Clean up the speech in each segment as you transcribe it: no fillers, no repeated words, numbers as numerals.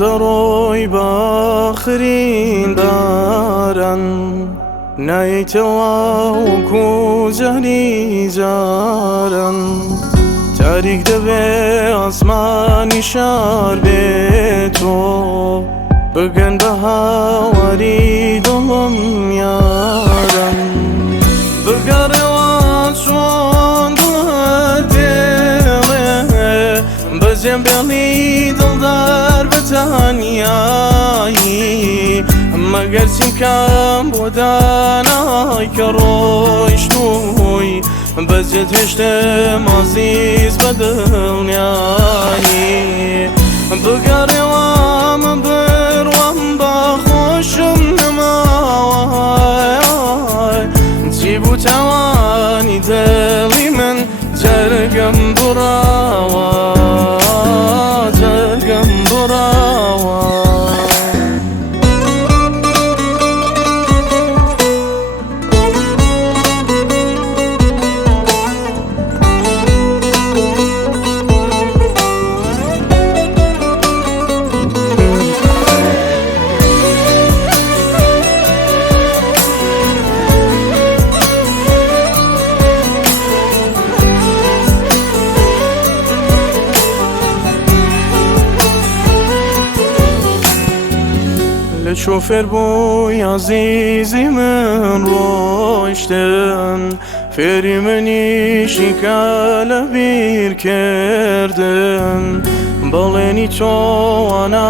دەڕۆی باخرین باران نایتەوە وەکو جەنی جاران تاریک دەبێ ئاسمانی شار بێتۆ بگەن بە هاواری دڵم یاران بگەڕێوە چۆن دڵت دێڵێ بەجێم بێڵی دڵدار بە تەنیایی مەگەر چیم کەم بۆ دانای کە ڕۆیشتووی بەجێت هێشتم عەزیز بە دڵنیایی بگەڕێوە من بڕوەم بە خۆشم نەماوە چی بوو تاوانی دڵی من جەرگم بڕاوە جەرگم بڕاوە شوفێر بووی عەزیزی من ڕۆیشتن فێری منیشی کە لە بیرکردن بەڵێنی تۆوانە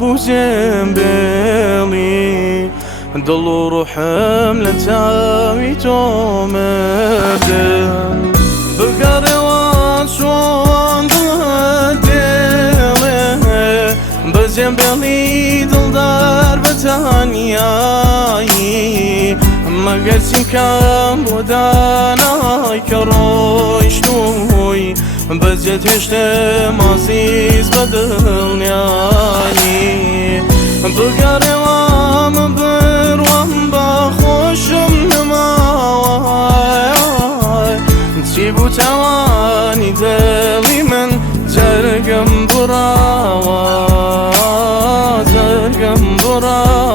بوو جێم بێڵی دڵ و ڕوحم لە تاوی تۆ مردن بگەڕێوە چۆن دڵت دێڵێ بەجێم بێڵی دڵدار بە تەنیایی مەگەر چیم کەم بۆ دانای کە ڕۆیشتووی بەجێت هێشتم عەزیز بە دڵنیایی بگەڕێوە من بڕوەم بە خۆشم نەماوە چی بوو تاوانی دڵی من جەرگم بڕاوە جەرگم بڕاوە